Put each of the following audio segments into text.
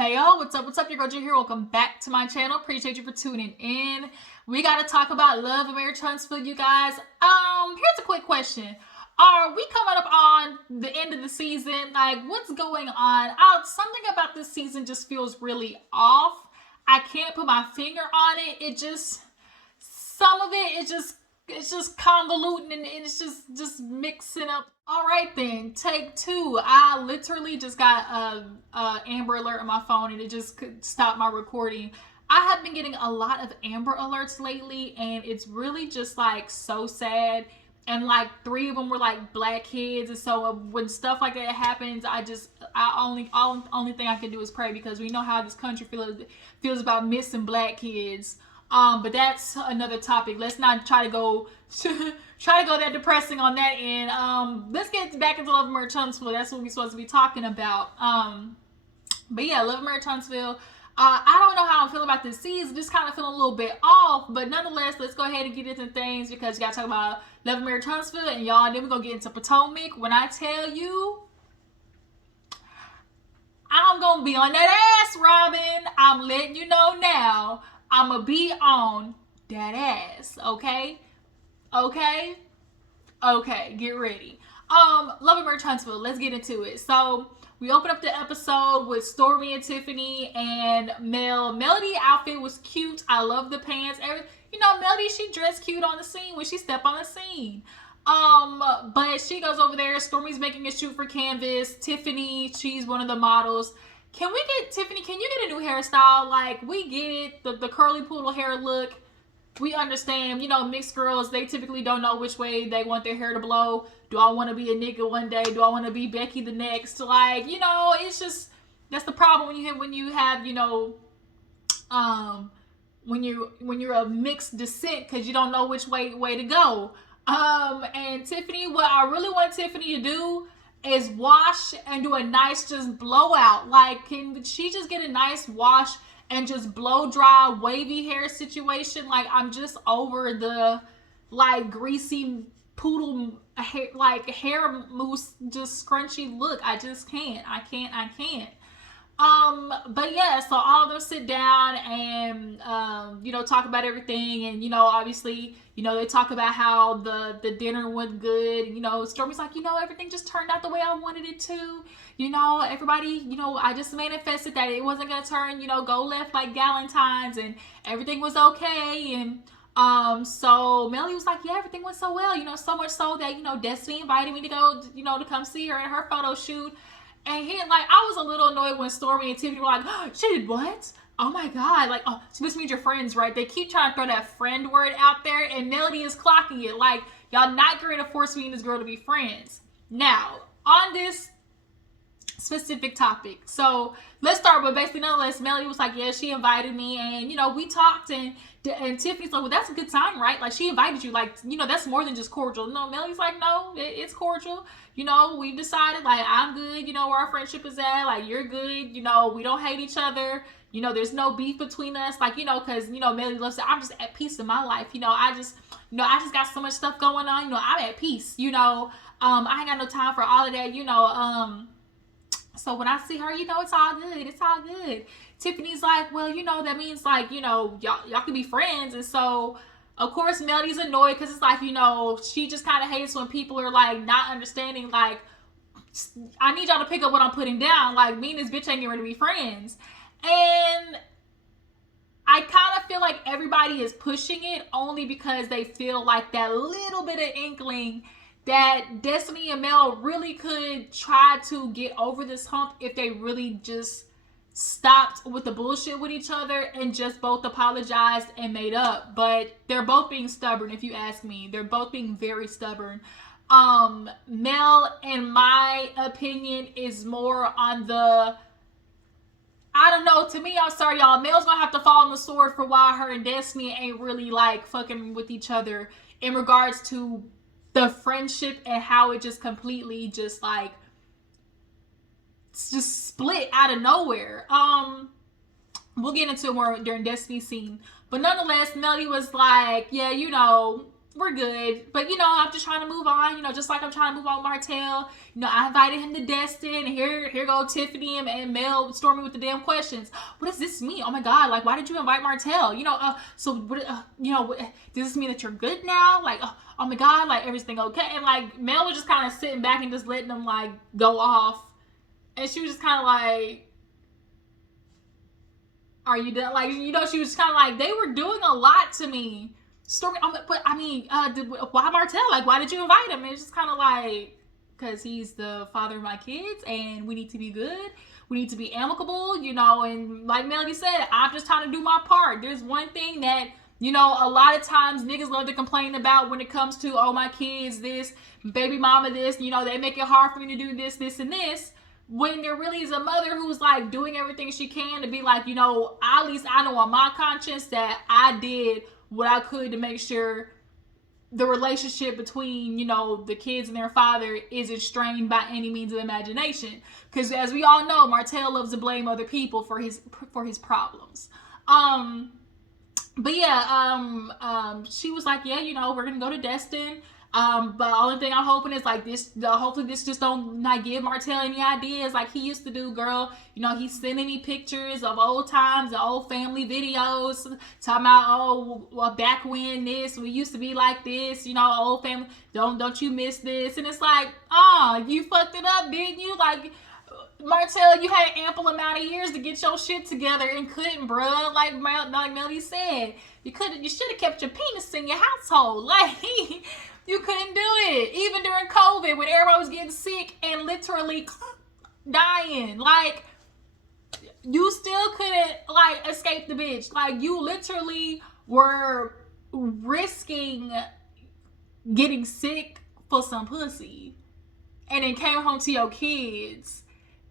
Hey yo, what's up? What's up? Your girl G here. Welcome back to my channel. Appreciate you for tuning in. We gotta talk about Love and Marriage Huntsville, you guys. Here's a quick question. Are we coming up on the end of the season? Like, what's going on? Something about this season just feels really off. I can't put my finger on it. Some of it, it's just convoluting and it's just mixing up. All right then, take two. I literally just got a Amber Alert on my phone and it just could stop my recording. I have been getting a lot of Amber Alerts lately and it's really just like so sad. And like 3 of them were like black kids, and so when stuff like that happens, only thing I can do is pray, because we know how this country feels about missing black kids. But that's another topic. Let's not try to go that depressing on that end. Let's get back into Love and Marriage Huntsville. That's what we're supposed to be talking about. But yeah, Love and Marriage Huntsville. I don't know how I'm feeling about this season. Just kind of feeling a little bit off. But nonetheless, let's go ahead and get into things, because you got to talk about Love and Marriage Huntsville. And y'all, then we're going to get into Potomac. When I tell you, I'm going to be on that ass, Robin. I'm letting you know now. I'm going to be on that ass. Okay? Okay? Okay. Get ready. Love and Marriage Huntsville. Let's get into it. So, we open up the episode with Stormy and Tiffany and Mel. Melody outfit was cute. I love the pants. Melody, she dressed cute on the scene when she stepped on the scene. But she goes over there. Stormy's making a shoot for canvas. Tiffany, she's one of the models. Tiffany, can you get a new hairstyle? Like, we get it, the curly poodle hair look. We understand, mixed girls, they typically don't know which way they want their hair to blow. Do I want to be a nigga one day? Do I want to be Becky the next? Like, it's just, that's the problem when you have, when you're a mixed descent, because you don't know which way to go. And Tiffany, what I really want Tiffany to do is wash and do a nice just blowout. Like, can she just get a nice wash and just blow dry wavy hair situation? Like, I'm just over the like greasy poodle hair, like hair mousse, just scrunchy look. I just can't. I can't. But yeah, so all of them sit down and talk about everything, and obviously, they talk about how the dinner went good. Stormy's like, everything just turned out the way I wanted it to. Everybody, I just manifested that it wasn't gonna turn, go left like Galentine's, and everything was okay. And so Melly was like, yeah, everything went so well, so much so that, Destiny invited me to go, to come see her at her photo shoot. And I was a little annoyed when Stormy and Tiffany were like, oh, she did what? Oh my God. Like, oh, so this means you're friends, right? They keep trying to throw that friend word out there, and Melody is clocking it. Like, y'all not going to force me and this girl to be friends. Now, on this specific topic. So, let's start with basically, nonetheless, Melody was like, yeah, she invited me, and, we talked, and Tiffany's like, well, that's a good sign, right? Like, she invited you, like, that's more than just cordial. No, Melody's like, no, it's cordial. We've decided, like, I'm good, where our friendship is at, like, you're good, we don't hate each other, there's no beef between us, like, because, Melody loves it. I'm just at peace in my life, I just got so much stuff going on, I'm at peace, I ain't got no time for all of that, so when I see her, it's all good. Tiffany's like, well, that means, like, y'all can be friends. And so, of course, Melody's annoyed, because it's like, she just kind of hates when people are, like, not understanding, like, I need y'all to pick up what I'm putting down. Like, me and this bitch ain't getting ready to be friends. And I kind of feel like everybody is pushing it only because they feel like that little bit of inkling that Destiny and Mel really could try to get over this hump if they really just stopped with the bullshit with each other and just both apologized and made up. But they're both being stubborn, if you ask me. They're both being very stubborn. Mel, in my opinion, is more on the, I don't know, to me, I'm sorry, y'all, Mel's gonna have to fall on the sword for why her and Destiny ain't really, like, fucking with each other in regards to the friendship and how it just completely just, like, just split out of nowhere. We'll get into it more during Destiny's scene. But nonetheless, Melody was like, yeah, we're good. But, you know, I'm just trying to move on, you know, just like I'm trying to move on Martel. You know, I invited him to Destin, and here go Tiffany and Mel storming with the damn questions. What does this mean? Oh my God, like, why did you invite Martel? You know, so, what, you know, does this mean that you're good now? Like, oh my God, like, everything okay? And, like, Mel was just kind of sitting back and just letting them, like, go off. And she was just kind of like, are you done? Like, you know, she was kind of like, they were doing a lot to me. But I mean, why Martel? Like, why did you invite him? And it's just kind of like, because he's the father of my kids, and we need to be good. We need to be amicable, you know. And like Melody said, I'm just trying to do my part. There's one thing that, you know, a lot of times niggas love to complain about when it comes to, oh, my kids this, baby mama this, you know, they make it hard for me to do this, this, and this. When there really is a mother who's like doing everything she can to be like, you know, at least I know on my conscience that I did what I could to make sure the relationship between, you know, the kids and their father isn't strained by any means of imagination. Because as we all know, Martel loves to blame other people for his problems. But yeah, she was like, yeah, you know, we're gonna go to Destin. But the only thing I'm hoping is like this, hopefully this just don't not give Martel any ideas like he used to do, girl. You know, he's sending me pictures of old times, the old family videos, talking about, oh, well, back when this, we used to be like this, you know, old family, don't you miss this? And it's like, oh, you fucked it up, didn't you? Like, Martel, you had an ample amount of years to get your shit together and couldn't, bruh. Like Melody said, you should have kept your penis in your household. Like, you couldn't do it. Even during COVID, when everybody was getting sick and literally dying. Like, you still couldn't, like, escape the bitch. Like, you literally were risking getting sick for some pussy. And then came home to your kids.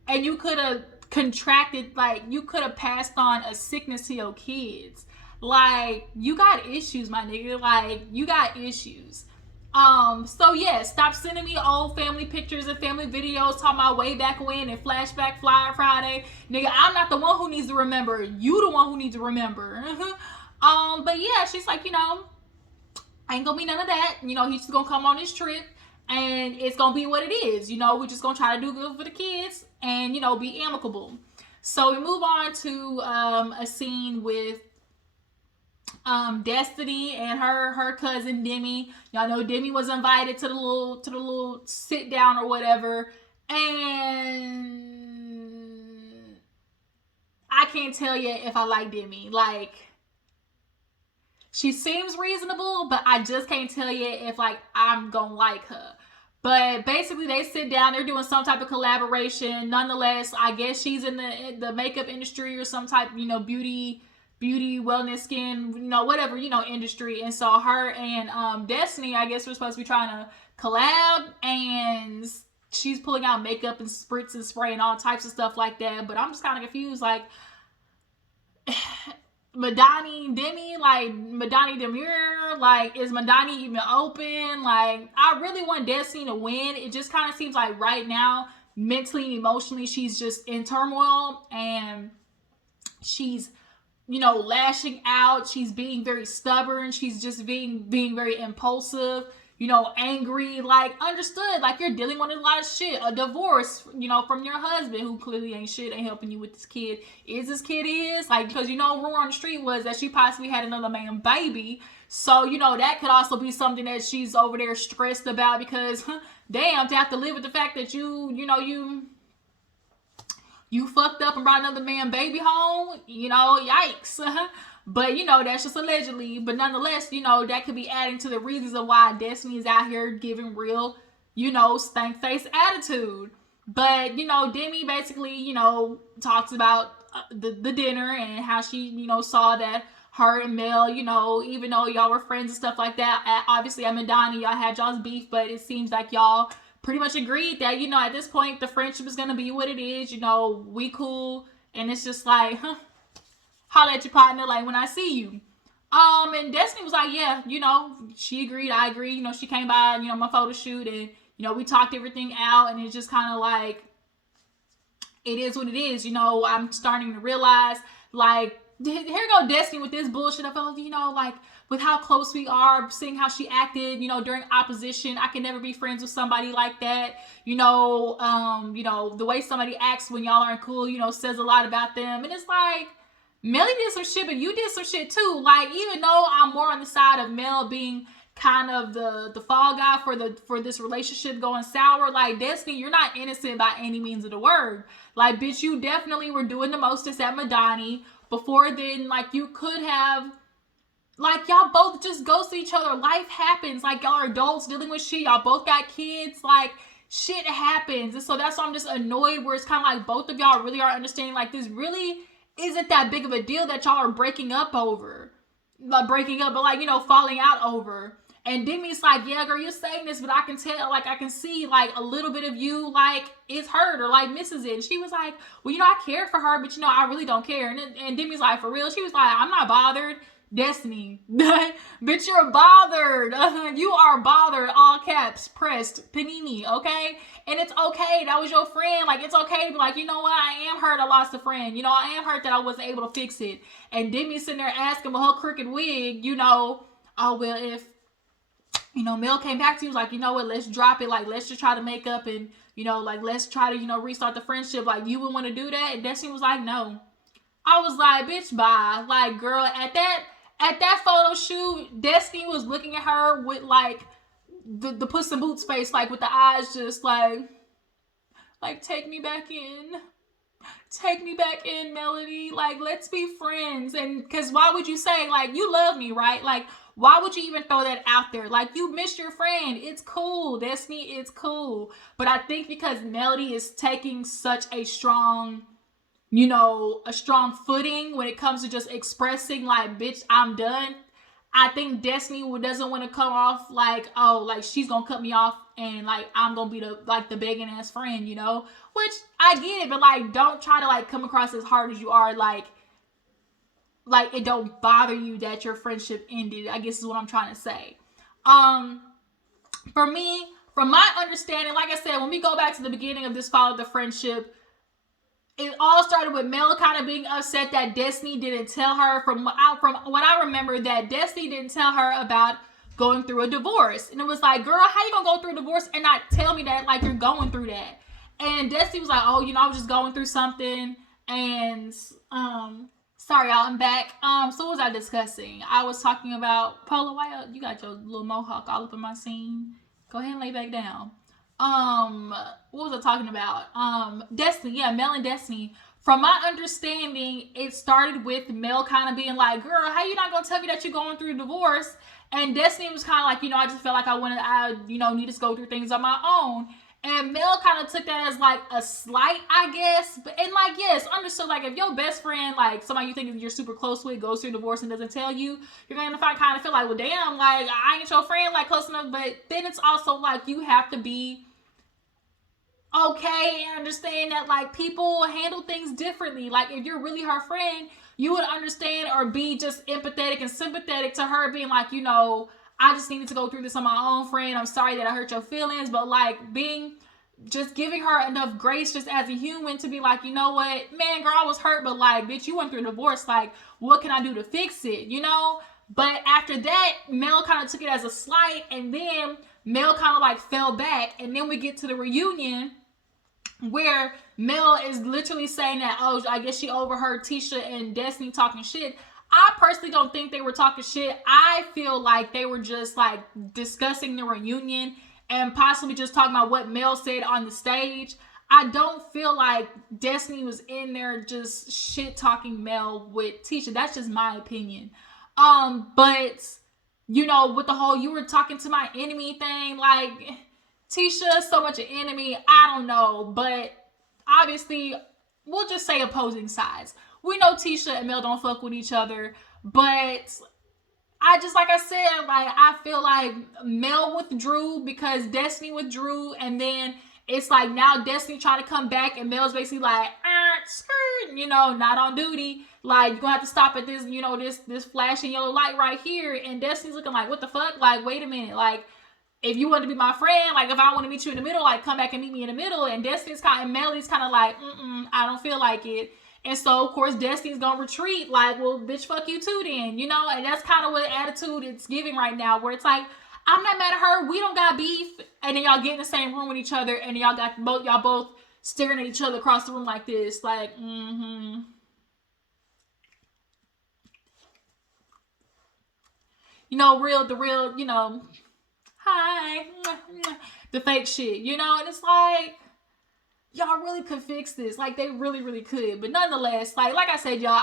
And you could have contracted, like, you could have passed on a sickness to your kids. Like, you got issues, my nigga. Like, you got issues. So yeah, stop sending me old family pictures and family videos talking about way back when and flashback flyer Friday. Nigga, I'm not the one who needs to remember. You the one who needs to remember. But yeah, she's like, you know, ain't gonna be none of that. You know, he's just gonna come on this trip and it's gonna be what it is. You know, we're just gonna try to do good for the kids and, you know, be amicable. So we move on to a scene with Destiny and her cousin Demi. Y'all know Demi was invited to the little sit down or whatever, and I can't tell you if I like Demi. Like, she seems reasonable, but I just can't tell you if like I'm gonna like her. But basically, they sit down. They're doing some type of collaboration. Nonetheless, I guess she's in the makeup industry or some type, you know, beauty, wellness, skin, you know, whatever, you know, industry. And so her and Destiny, I guess, we're supposed to be trying to collab, and she's pulling out makeup and spritz and spray and all types of stuff like that. But I'm just kind of confused, like, Madani Demi, like, Madani Demir, like, is Madani even open? Like, I really want Destiny to win. It just kind of seems like right now, mentally and emotionally, she's just in turmoil, and she's, you know, lashing out. She's being very stubborn. She's just being very impulsive, you know, angry. Like, understood, like, you're dealing with a lot of shit. A divorce, you know, from your husband who clearly ain't shit, ain't helping you with this kid. This kid is? Like, because, you know, rumor on the street was that she possibly had another man baby. So, you know, that could also be something that she's over there stressed about because, damn, to have to live with the fact that you fucked up and brought another man baby home, you know, yikes. But, you know, that's just allegedly. But nonetheless, you know, that could be adding to the reasons of why Destiny is out here giving real, you know, stank face attitude. But, you know, Demi basically, you know, talks about the dinner and how she, you know, saw that her and Mel, you know, even though y'all were friends and stuff like that, obviously I'm and Donnie, y'all had y'all's beef, but it seems like y'all pretty much agreed that, you know, at this point, the friendship is going to be what it is. You know, we cool. And it's just like, holla at your partner, like, when I see you. And Destiny was like, yeah, you know, she agreed. I agree. You know, she came by, you know, my photo shoot and, you know, we talked everything out and it's just kind of like, it is what it is. You know, I'm starting to realize, like, here go Destiny with this bullshit of, oh, you know, like, with how close we are, seeing how she acted, you know, during opposition. I can never be friends with somebody like that. You know, the way somebody acts when y'all aren't cool, you know, says a lot about them. And it's like, Melly did some shit, but you did some shit too. Like, even though I'm more on the side of Mel being kind of the fall guy for this relationship going sour, like, Destiny, you're not innocent by any means of the word. Like, bitch, you definitely were doing the mostest at Madani. Before then, like, you could have, like, y'all both just ghost each other. Life happens. Like, y'all are adults dealing with shit. Y'all both got kids. Like, shit happens. And so that's why I'm just annoyed, where it's kind of like both of y'all really are understanding, like, this really isn't that big of a deal that y'all are breaking up over. Like, breaking up, but, like, you know, falling out over. And Demi's like, yeah, girl, you're saying this, but I can tell, like, I can see, like, a little bit of you, like, is hurt or, like, misses it. And she was like, well, you know, I care for her, but, you know, I really don't care. And Demi's like, for real? She was like, I'm not bothered. Destiny. Bitch, you're bothered. You are bothered. All caps, pressed, panini, okay? And it's okay. That was your friend. Like, it's okay to be like, you know what? I am hurt I lost a friend. You know, I am hurt that I wasn't able to fix it. And Demi's sitting there asking with her crooked wig, you know, oh, well, if, you know, Mel came back to you, was like, you know what, let's drop it. Like, let's just try to make up and, you know, like, let's try to, you know, restart the friendship. Like, you would want to do that? And Destiny was like, no. I was like, bitch, bye. Like, girl, at that photo shoot, Destiny was looking at her with, like, the Puss in Boots face, like, with the eyes just, like, take me back in. Take me back in, Melody. Like, let's be friends. And, because why would you say, like, you love me, right? Like, why would you even throw that out there? Like, you missed your friend. It's cool, Destiny. It's cool. But I think because Melody is taking such a strong, you know, a strong footing when it comes to just expressing, like, bitch, I'm done. I think Destiny doesn't want to come off like, oh, like, she's going to cut me off and, like, I'm going to be the begging ass friend, you know? Which, I get it, but, like, don't try to, like, come across as hard as you are, like, it don't bother you that your friendship ended, I guess is what I'm trying to say. For me, from my understanding, like I said, when we go back to the beginning of this Follow the Friendship, it all started with Mel kind of being upset that Destiny didn't tell her, from what I remember, that Destiny didn't tell her about going through a divorce. And it was like, girl, how you gonna go through a divorce and not tell me that, like, you're going through that? And Destiny was like, oh, you know, I was just going through something. And, sorry, y'all, I'm back. So what was I discussing? I was talking about, Polo, why you got your little mohawk all up in my scene? Go ahead and lay back down. What was I talking about? Destiny, yeah, Mel and Destiny. From my understanding, it started with Mel kind of being like, girl, how you not gonna tell me that you're going through a divorce? And Destiny was kind of like, you know, I just felt like I need to go through things on my own. And Mel kind of took that as, like, a slight, I guess. But, and, like, yes, understood, like, if your best friend, like, somebody you think you're super close with, goes through divorce and doesn't tell you, you're going to kind of feel like, well, damn, like, I ain't your friend, like, close enough. But then it's also, like, you have to be okay and understand that, like, people handle things differently. Like, if you're really her friend, you would understand or be just empathetic and sympathetic to her, being like, you know, I just needed to go through this on my own, friend. I'm sorry that I hurt your feelings. But, like, just giving her enough grace just as a human to be like, you know what, man, girl, I was hurt, but, like, bitch, you went through a divorce. Like, what can I do to fix it, you know? But after that, Mel kind of took it as a slight, and then Mel kind of, like, fell back. And then we get to the reunion where Mel is literally saying that, oh, I guess she overheard Tisha and Destiny talking shit. I personally don't think they were talking shit. I feel like they were just, like, discussing the reunion and possibly just talking about what Mel said on the stage. I don't feel like Destiny was in there just shit talking Mel with Tisha. That's just my opinion. But, you know, with the whole you were talking to my enemy thing, like, Tisha is so much an enemy. I don't know. But obviously, we'll just say opposing sides. We know Tisha and Mel don't fuck with each other, but I just, like I said, like, I feel like Mel withdrew because Destiny withdrew, and then it's like now Destiny trying to come back, and Mel's basically like, skirt, you know, not on duty. Like, you're gonna have to stop at this, you know, this flashing yellow light right here, and Destiny's looking like, what the fuck? Like, wait a minute, like, if you want to be my friend, like, if I want to meet you in the middle, like, come back and meet me in the middle. And Destiny's kind of, and Melly's kind of like, I don't feel like it. And so, of course, Destiny's gonna retreat, like, well, bitch, fuck you too then, you know? And that's kind of what attitude it's giving right now, where it's like, I'm not mad at her, we don't got beef, and then y'all get in the same room with each other, and y'all both staring at each other across the room like this, like, you know, the real, you know, hi, the fake shit, you know? And it's like, y'all really could fix this. Like, they really, really could. But nonetheless, like I said, y'all,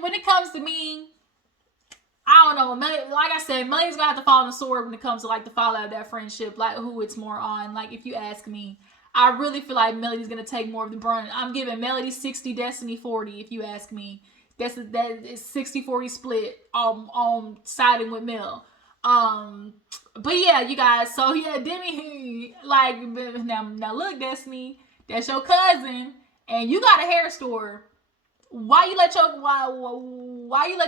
when it comes to me, I don't know. Like I said, Melody's gonna have to fall on the sword when it comes to, like, the fallout of that friendship, like, who it's more on. Like, if you ask me, I really feel like Melody's gonna take more of the brunt. I'm giving Melody 60, Destiny 40, if you ask me. That is 60-40 split on siding with Mel. But yeah, you guys, so yeah, Demi, like, now look, Destiny, that's your cousin, and you got a hair store. Why you let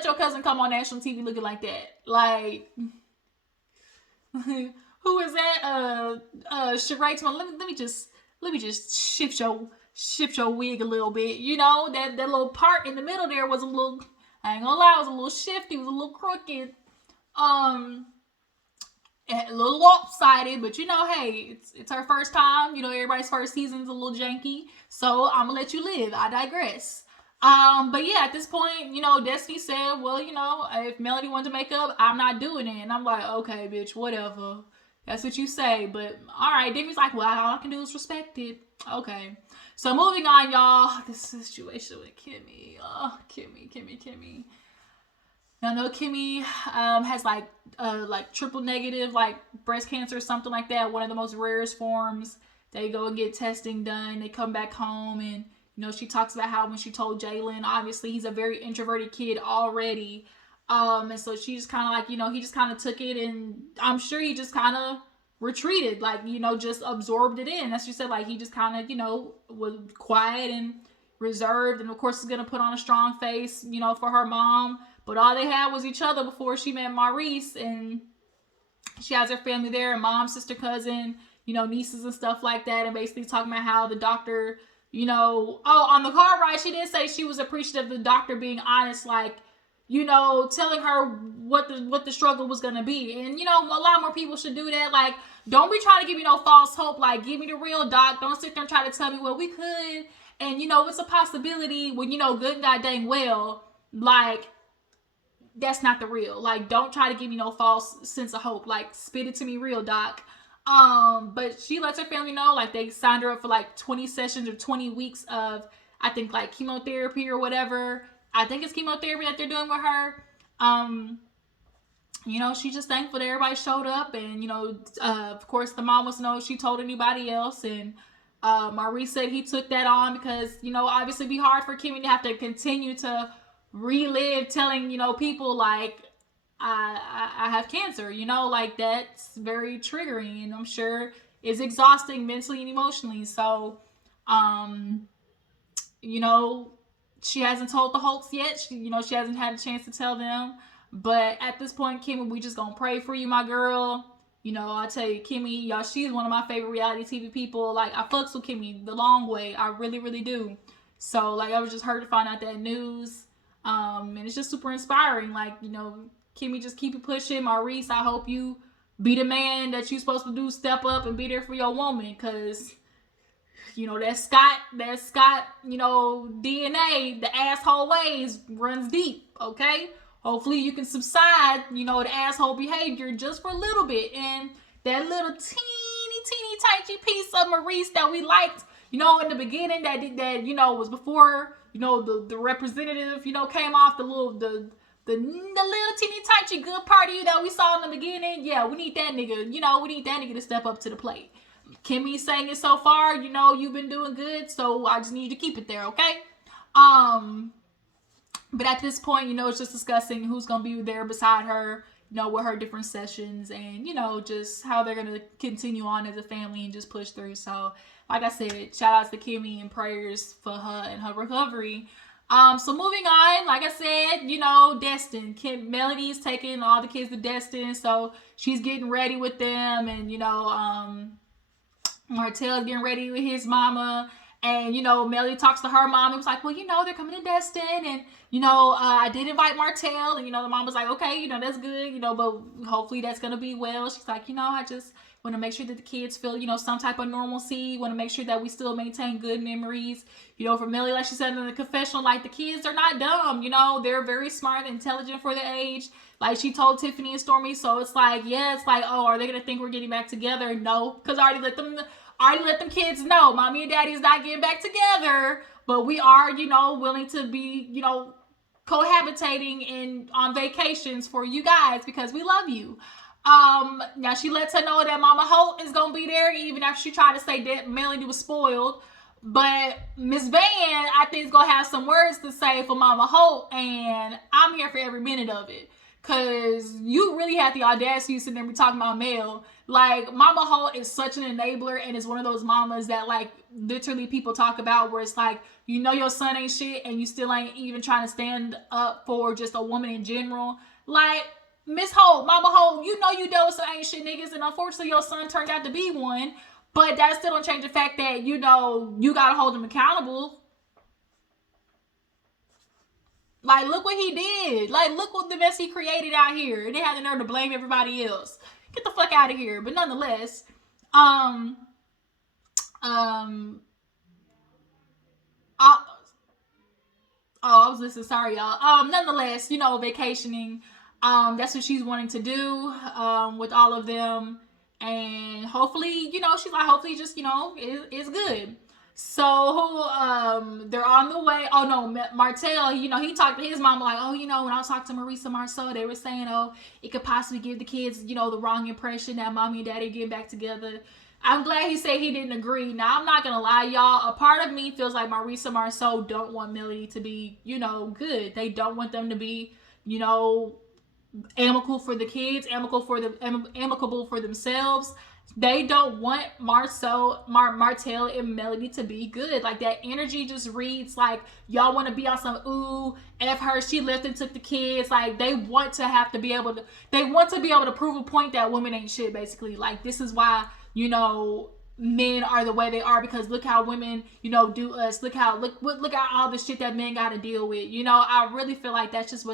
your cousin come on national TV looking like that? Like, who is that? Sheree, let me just shift your wig a little bit. You know, that little part in the middle there was a little, I ain't gonna lie, it was a little shifty, it was a little crooked. A little lopsided, but you know, hey, it's her first time. You know, everybody's first season's a little janky, so I'm gonna let you live. I digress. But yeah, at this point, you know, Destiny said, well, you know, if Melody wanted to make up, I'm not doing it. And I'm like, okay, bitch, whatever. That's what you say. But all right, Demi's like, well, all I can do is respect it. Okay. So moving on, y'all. This situation with Kimmy. Oh, Kimmy. Now, I know Kimmy has like triple negative, like, breast cancer or something like that. One of the most rarest forms. They go and get testing done. They come back home, and you know, she talks about how when she told Jalen, obviously he's a very introverted kid already. And so she just kind of like, you know, he just kind of took it, and I'm sure he just kind of retreated, like, you know, just absorbed it in. As she said, like, he just kind of, you know, was quiet and reserved, and of course is gonna put on a strong face, you know, for her mom. But all they had was each other before she met Maurice, and she has her family there, and mom, sister, cousin, you know, nieces and stuff like that, and basically talking about how the doctor, you know, on the car ride, she did say she was appreciative of the doctor being honest, like, you know, telling her what the struggle was gonna be. And, you know, a lot more people should do that. Like, don't be trying to give me no false hope. Like, give me the real doc. Don't sit there and try to tell me, well, we could, and, you know, it's a possibility when, you know, good and god dang well, like, that's not the real. Like, don't try to give me no false sense of hope. Like, spit it to me real, doc. But she lets her family know, like, they signed her up for like 20 sessions or 20 weeks of, I think, like, chemotherapy or whatever. I think it's chemotherapy that they're doing with her. You know, she's just thankful that everybody showed up, and, you know, of course the mom wants to know if she told anybody else, and Maurice said he took that on because, you know, obviously it'd be hard for Kimmy to have to continue to relive telling, you know, people like, I have cancer, you know, like, that's very triggering, and I'm sure is exhausting mentally and emotionally. So, you know, she hasn't told the Holtz yet. She hasn't had a chance to tell them. But at this point, Kimmy, we just gonna pray for you, my girl. You know, I tell you, Kimmy, y'all, she's one of my favorite reality TV people. Like, I fucks with Kimmy the long way. I really, really do. So, like, I was just hurt to find out that news. And it's just super inspiring. Like, you know, Kimmy, just keep it pushing. Maurice, I hope you be the man that you're supposed to do. Step up and be there for your woman. Because, you know, that Scott, you know, DNA, the asshole ways runs deep, okay? Hopefully you can subside, you know, the asshole behavior just for a little bit. And that little teeny tiny piece of Maurice that we liked, you know, in the beginning, that you know, was before, you know, the representative, you know, came off, the little teeny tiny good part of you that we saw in the beginning. Yeah, we need that nigga, you know, we need that nigga to step up to the plate. Kimmy's saying it so far, you know, you've been doing good, so I just need you to keep it there, okay? But at this point, you know, it's just discussing who's going to be there beside her, you know, with her different sessions, and, you know, just how they're going to continue on as a family and just push through. So, like I said, shout outs to Kimmy and prayers for her and her recovery. So moving on, like I said, you know, Destin. Melody's taking all the kids to Destin, so she's getting ready with them, and, you know, Martel's getting ready with his mama. And, you know, Melody talks to her mom and was like, well, you know, they're coming to Destin. And, you know, I did invite Martel. And, you know, the mom was like, okay, you know, that's good, you know, but hopefully that's going to be well. She's like, you know, I just want to make sure that the kids feel, you know, some type of normalcy. Want to make sure that we still maintain good memories. You know, for Melody, like she said in the confessional, like the kids are not dumb. You know, they're very smart and intelligent for their age. Like she told Tiffany and Stormy. So it's like, yeah, it's like, oh, are they going to think we're getting back together? No, because I already let them kids know mommy and daddy's not getting back together, but we are, you know, willing to be, you know, cohabitating in on vacations for you guys because we love you. Now she lets her know that Mama Holt is gonna be there, even after she tried to say that Melody was spoiled. But Miss Van, I think, is gonna have some words to say for Mama Holt, and I'm here for every minute of it. Cause you really had the audacity to sit there and be talking about Mel. Like, Mama Holt is such an enabler and is one of those mamas that, like, literally people talk about where it's like, you know your son ain't shit and you still ain't even trying to stand up for just a woman in general. Like, Miss Holt, Mama Holt, you know you dealt with some ain't shit niggas, and unfortunately your son turned out to be one. But that still don't change the fact that, you know, you gotta hold him accountable. Like, look what he did. Like, look what the mess he created out here. And they had the nerve to blame everybody else. Get the fuck out of here. But nonetheless, I was listening. Sorry, y'all. Nonetheless, you know, vacationing. That's what she's wanting to do. With all of them, and hopefully, you know, she's like, hopefully, just, you know, it's good. So, they're on the way. Oh no, Martel, you know, he talked to his mom like, oh, you know, when I was talking to Marisa Marceau, they were saying, oh, it could possibly give the kids, you know, the wrong impression that mommy and daddy are getting back together. I'm glad he said he didn't agree. Now, I'm not gonna lie, y'all. A part of me feels like Marisa Marceau don't want Melody to be, you know, good. They don't want them to be, you know, amicable for the kids, amicable for themselves. They don't want Martel and Melody to be good. Like, that energy just reads like y'all want to be on some ooh, F her, she left and took the kids. Like, they want to be able to prove a point that women ain't shit, basically. Like, this is why, you know, men are the way they are, because look how women, you know, do us. Look at all the shit that men got to deal with. You know, I really feel like that's just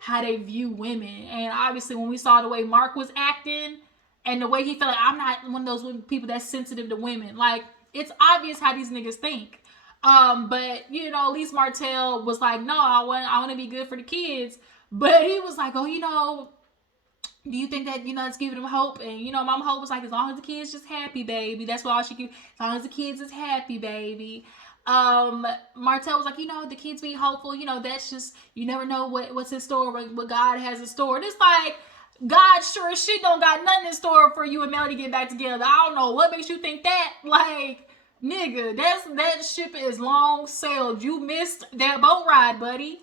how they view women. And obviously, when we saw the way Mark was acting and the way he felt, like, I'm not one of those people that's sensitive to women. Like, it's obvious how these niggas think. But, you know, at least Martel was like, no, I want to be good for the kids. But he was like, oh, you know, do you think that, you know, it's giving them hope? And, you know, Mama Hope was like, as long as the kids just happy, baby. That's what all she can. As long as the kids is happy, baby. Martel was like, you know, the kids be hopeful. You know, that's just, you never know what's in store, what God has in store. And it's like, God sure as shit don't got nothing in store for you and Melody get back together. I don't know what makes you think that. Like, nigga, that ship is long sailed. You missed that boat ride, buddy.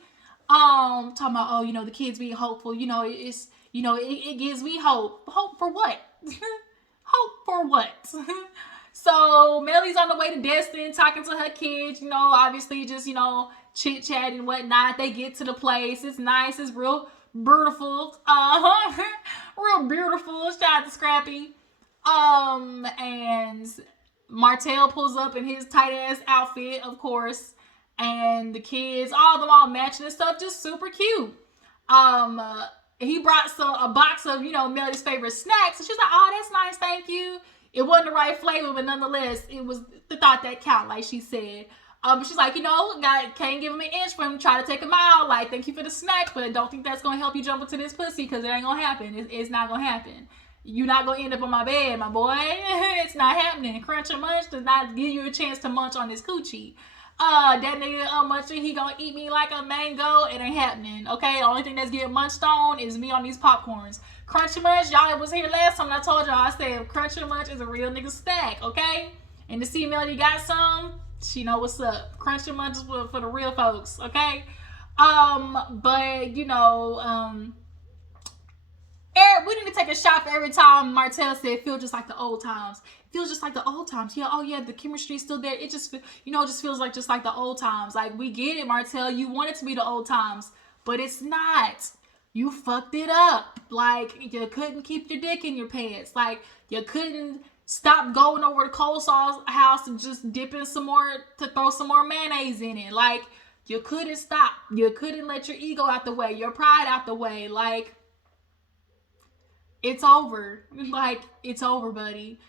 Talking about, oh, you know, the kids being hopeful. You know, it's, you know, it gives me hope. Hope for what? Hope for what? So Melody's on the way to Destin, talking to her kids. You know, obviously just, you know, chit chat and whatnot. They get to the place. It's nice. It's real beautiful. Real beautiful. Shout out to Scrappy. And Martel pulls up in his tight ass outfit, of course, and the kids, all of them all matching and stuff, just super cute. He brought a box of, you know, Melody's favorite snacks, and she's like, oh, that's nice, thank you. It wasn't the right flavor, but nonetheless, it was the thought that count, like she said. She's like, you know, can't give him an inch for him to try to take him out. Like, thank you for the snack, but I don't think that's going to help you jump into this pussy, because it ain't going to happen. It's not going to happen. You're not going to end up on my bed, my boy. It's not happening. Crunch and munch does not give you a chance to munch on this coochie. That nigga munching, he gonna eat me like a mango. It ain't happening, okay? The only thing that's getting munched on is me on these popcorns. Crunch and munch, y'all was here last time and I told y'all, I said crunch and munch is a real nigga stack, okay? And to see Melody got some, she know what's up. Crunch and munch is for the real folks, okay? But, you know, we need to take a shot for every time Martel said it feels just like the old times. It feels just like the old times. Yeah, oh yeah, the chemistry's still there. It just, you know, it just feels like the old times. Like, we get it, Martel. You want it to be the old times, but it's not. You fucked it up. Like, you couldn't keep your dick in your pants. Like, you couldn't Stop going over to coleslaw house and just dipping some more to throw some more mayonnaise in it. Like, you couldn't stop. You couldn't let your ego out the way, your pride out the way. Like, it's over. Like, it's over, buddy.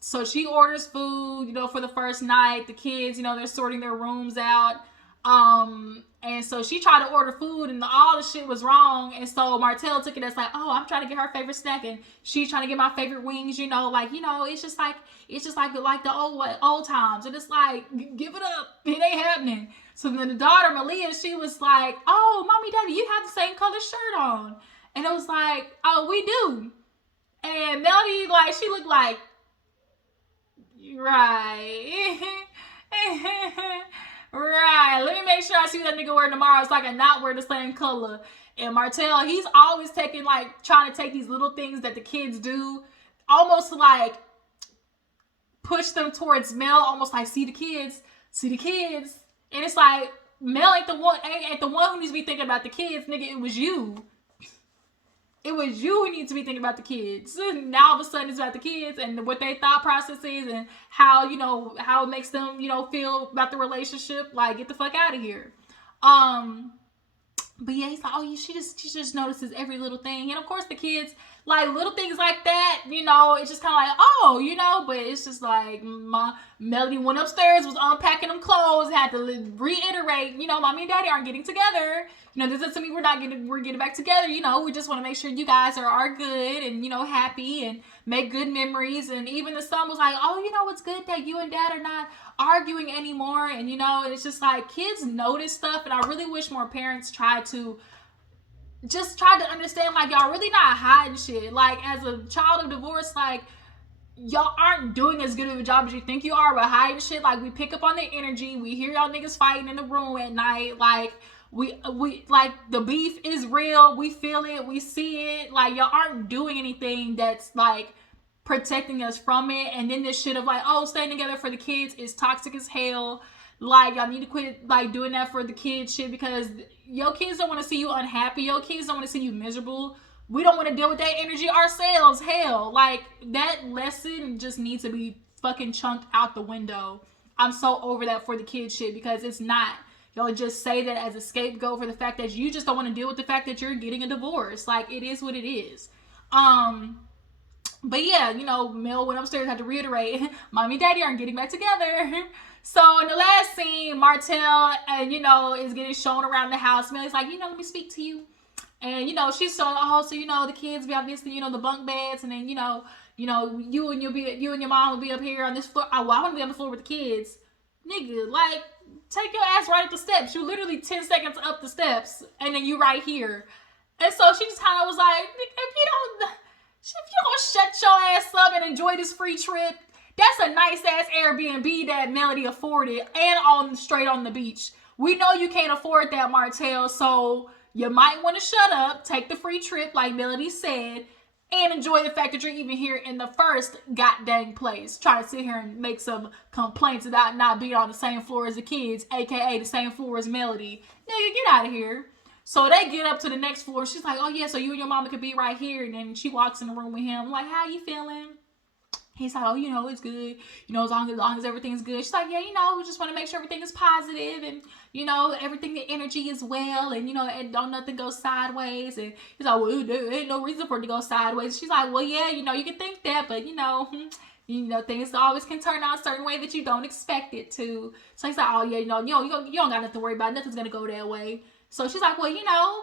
So she orders food, for the first night. The kids, they're sorting their rooms out. And so she tried to order food and all the shit was wrong. And so Martel took it as like, oh, I'm trying to get her favorite snack and she's trying to get my favorite wings, it's just like the old times. And it's like, give it up. It ain't happening. So then the daughter, Malia, she was like, oh, mommy, daddy, you have the same color shirt on. And it was like, oh, we do. And Melody, like, she looked like, right. Right. Let me make sure I see that nigga wear tomorrow. It's like I not wear the same color. And Martel, he's always taking, like, trying to take these little things that the kids do, almost like push them towards Mel, almost like see the kids. And it's like, Mel ain't the one who needs to be thinking about the kids, nigga. It was you. It was you who needs to be thinking about the kids. Now all of a sudden it's about the kids and what their thought process is and how, how it makes them, feel about the relationship. Like, get the fuck out of here. But yeah, he's like, oh, she just notices every little thing. And of course the kids, like, little things like that, it's just kind of like, oh, but it's just like, my Melody went upstairs, was unpacking them clothes, had to reiterate, mommy and daddy aren't getting together. This doesn't mean we're getting back together. We just want to make sure you guys are good and, happy and make good memories. And even the son was like, oh, it's good that you and dad are not arguing anymore. And, it's just like, kids notice stuff. And I really wish more parents tried to understand, like, y'all really not hiding shit. Like, as a child of divorce, like, y'all aren't doing as good of a job as you think you are with hiding shit. Like, we pick up on the energy. We hear y'all niggas fighting in the room at night. Like, we like, the beef is real. We feel it. We see it. Like, y'all aren't doing anything that's, like, protecting us from it. And then this shit of, like, oh, staying together for the kids is toxic as hell. Like, y'all need to quit, like, doing that for the kids shit, because your kids don't want to see you unhappy. Your kids don't want to see you miserable. We don't want to deal with that energy ourselves. Hell, like, that lesson just needs to be fucking chunked out the window. I'm so over that for the kids shit, because it's not. Y'all just say that as a scapegoat for the fact that you just don't want to deal with the fact that you're getting a divorce. Like, it is what it is. But yeah, Mel went upstairs, had to reiterate, mommy and daddy aren't getting back together. So in the last scene, Martel, is getting shown around the house. Mel's like, let me speak to you. And, she's showing, the kids be on this, the bunk beds. And then, you and your mom will be up here on this floor. I want to be on the floor with the kids. Nigga, like, take your ass right up the steps. You literally 10 seconds up the steps. And then you right here. And so she just kind of was like, if you don't shut your ass up and enjoy this free trip, that's a nice ass Airbnb that Melody afforded, and straight on the beach. We know you can't afford that, Martel, so you might want to shut up, take the free trip like Melody said, and enjoy the fact that you're even here in the first goddamn place. Try to sit here and make some complaints about not being on the same floor as the kids, aka the same floor as Melody. Nigga, get out of here. So they get up to the next floor. She's like, oh yeah, so you and your mama could be right here. And then she walks in the room with him. Like, how you feeling? He's like, oh, it's good. As long as everything's good. She's like, yeah, we just want to make sure everything is positive and, everything, the energy is well, and, and don't nothing go sideways. And he's like, well, there ain't no reason for it to go sideways. She's like, well, yeah, you can think that, but, things always can turn out a certain way that you don't expect it to. So he's like, oh, yeah, you don't got nothing to worry about. Nothing's going to go that way. So she's like, well,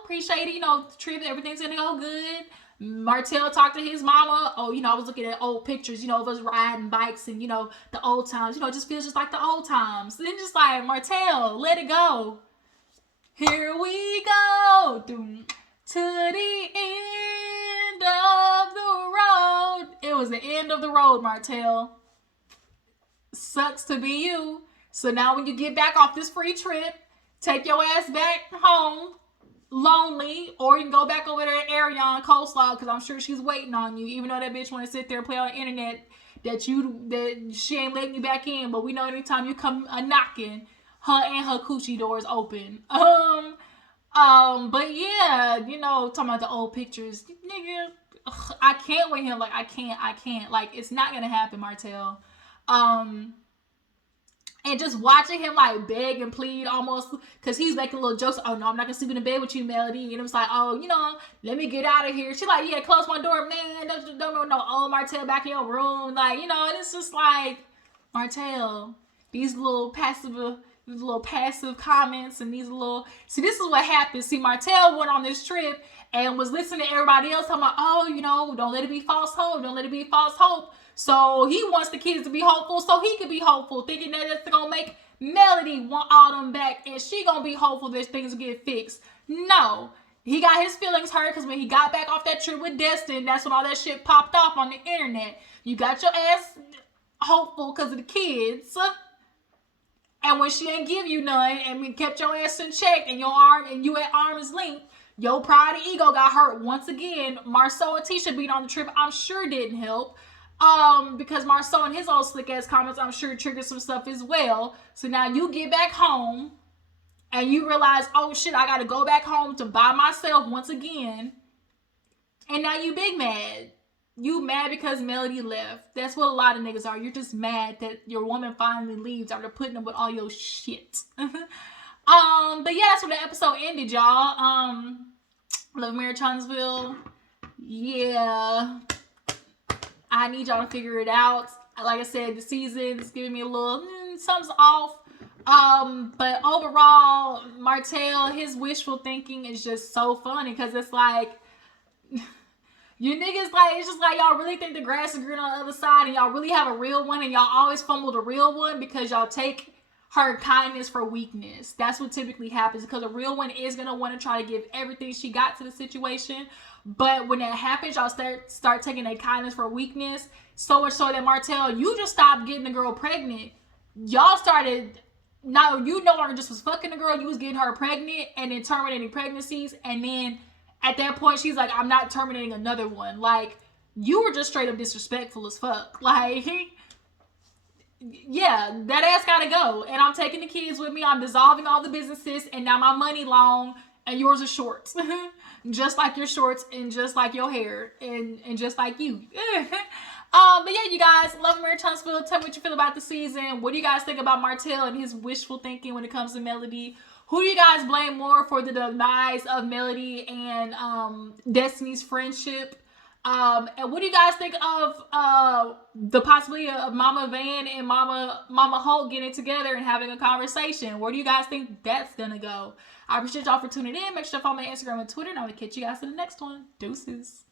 appreciate it. The trip, everything's going to go good. Martel talked to his mama. Oh, I was looking at old pictures, of us riding bikes and, the old times. It just feels just like the old times. Then just like, Martel, let it go. Here we go. To the end of the road. It was the end of the road, Martel. Sucks to be you. So now when you get back off this free trip, take your ass back home. Lonely, or you can go back over there to Ariana Coleslaw, because I'm sure she's waiting on you, even though that bitch want to sit there and play on the internet that she ain't letting you back in. But we know anytime you come knocking, her and her coochie doors open. But yeah, talking about the old pictures, nigga. I can't with him. Like, I can't. Like, it's not gonna happen, Martel. And just watching him like beg and plead almost, because he's making little jokes. Oh no, I'm not gonna sleep in the bed with you, Melody. And it was like, oh, let me get out of here. She's like, yeah, close my door, man. Don't no old Martel back in your room. Like, and it's just like, Martel, these little passive comments and these little, see, this is what happened. See, Martel went on this trip and was listening to everybody else talking about, oh, don't let it be false hope. Don't let it be false hope. So he wants the kids to be hopeful so he can be hopeful, thinking that it's going to make Melody want all them back and she going to be hopeful that things will get fixed. No. He got his feelings hurt because when he got back off that trip with Destin, that's when all that shit popped off on the internet. You got your ass hopeful because of the kids. And when she ain't give you none and kept your ass in check and you at arm's length, your pride and ego got hurt once again. Marceau and Tisha being on the trip, I'm sure didn't help. Because Marceau and his old slick ass comments, I'm sure triggered some stuff as well. So now you get back home and you realize, oh shit, I gotta go back home to by myself once again. And now you big mad. You mad because Melody left. That's what a lot of niggas are. You're just mad that your woman finally leaves after putting up with all your shit. But yeah, that's where the episode ended, y'all. Love Marriage Huntsville. Yeah. I need y'all to figure it out. Like I said, the season's giving me a little something's off. But overall, Martel, his wishful thinking is just so funny because it's like, you niggas, like, it's just like y'all really think the grass is green on the other side and y'all really have a real one and y'all always fumble the real one because y'all take her kindness for weakness. That's what typically happens because a real one is going to want to try to give everything she got to the situation. But when that happens, y'all start taking that kindness for weakness. So much so that Martel, you just stopped getting the girl pregnant. Y'all started, now you no longer just was fucking the girl, you was getting her pregnant and then terminating pregnancies. And then at that point, she's like, I'm not terminating another one. Like, you were just straight up disrespectful as fuck. Like, yeah, that ass gotta go. And I'm taking the kids with me. I'm dissolving all the businesses. And now my money long and yours are short. Just like your shorts and just like your hair and just like you. But yeah, you guys, love Marriage Huntsville. Tell me what you feel about the season. What do you guys think about Martel and his wishful thinking when it comes to Melody? Who do you guys blame more for the demise of Melody and Destiny's friendship? And what do you guys think of the possibility of Mama Van and Mama Holt getting together and having a conversation? Where do you guys think that's gonna go? I appreciate y'all for tuning in. Make sure to follow me on Instagram and Twitter, and I will catch you guys in the next one. Deuces.